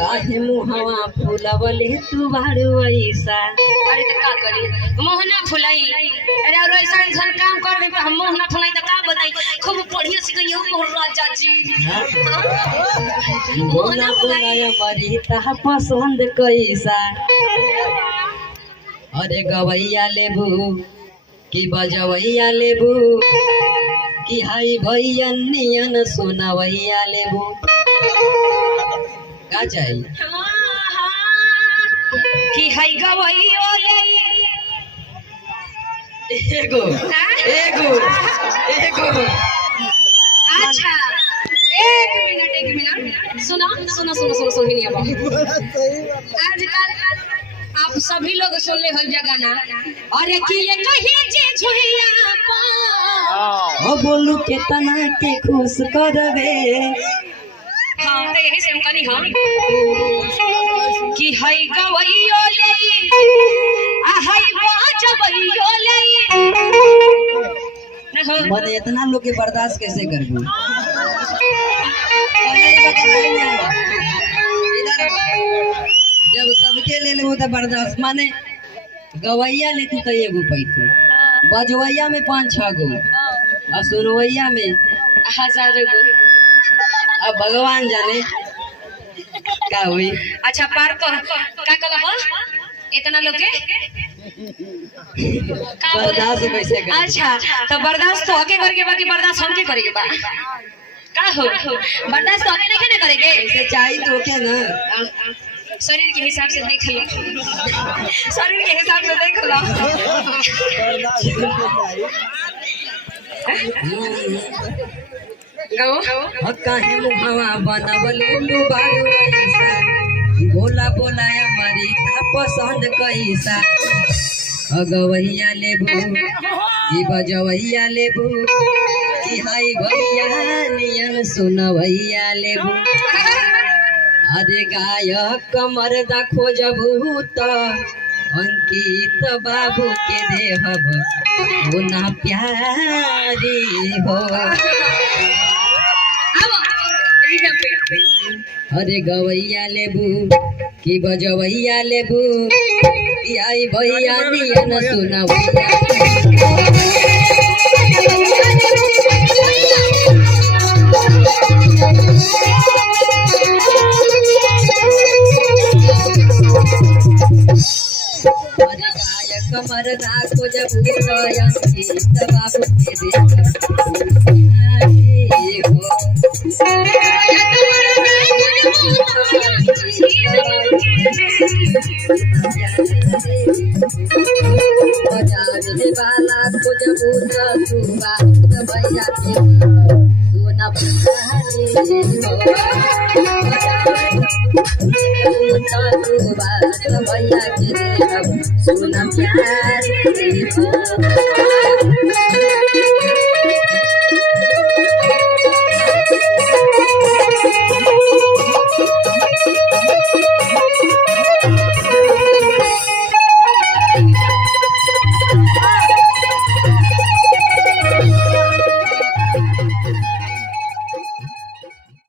काहे मुहवा फुलवले तू बारू ऐसा। अरे तो का करी मुंह ना फुलाई। अरे और ऐसा इंसान काम करबे पे हम मुंह ना फुलाई तो का बताई। खूब बढ़िया से कहियो मोर राजा जी बोला बोला मरी ता पसंद कैसा। अरे गवैया लेबू कि बजवैया लेबू कि हाई भैया नियन सोनवैया लेबू का चाहिए। कि हाई गवैयो ले एगो एगो एगो। अच्छा एक मिनट सुनो सुनो सुनो सुनो सोहिनी अब आजकल आप सभी लोग सुन ले हो गाना। अरे कि ये कहीं जे झुइया पा ओ बोलू केतना के खुश करबे। हां तो यही से हम कनी हम कि हई गवैयो ले आ हई बाजवैयो ले मने इतना लोग के बर्दाश्त कैसे करबू। जब सबके ले लेबू तो बर्दाश्त माने गवैया ले तू तो एगो पैतू बजवैया में 5-6 गो और सुनवैया में 1000 गो। अब भगवान जाने का हुई। अच्छा पार कर का कल हो इतना लोग के का बर्दाश्त कैसे कर। अच्छा तो बर्दाश्त तो हके करके बाकी बर्दाश्त हमके करेके बा का हो बर्दाश्त तो हके नहीं करेंगे। ऐसे चाहिए तो के ना शरीर के हिसाब से देख लो शरीर के हिसाब से देख लो। गाओ काहे मुहवा बनवले तू बारू ऐसा। बोला बोला हमारी का पसंद कैसा। अगवैया लेबू कि बजवैया लेबू कि हाई भैया नियन सुनवैया लेबू। अरे गायक मर्दा खोजबू तो अंकित बाबू के देहब वो ना प्यारी हो। अरे गवैया लेबू कि बजवैया लेबू कि आई भैया नियन सुनवैया। मरदा को जब अंकित बाबू के बजाने वाला को जब भैया के सोना भैया के सोना प्यार।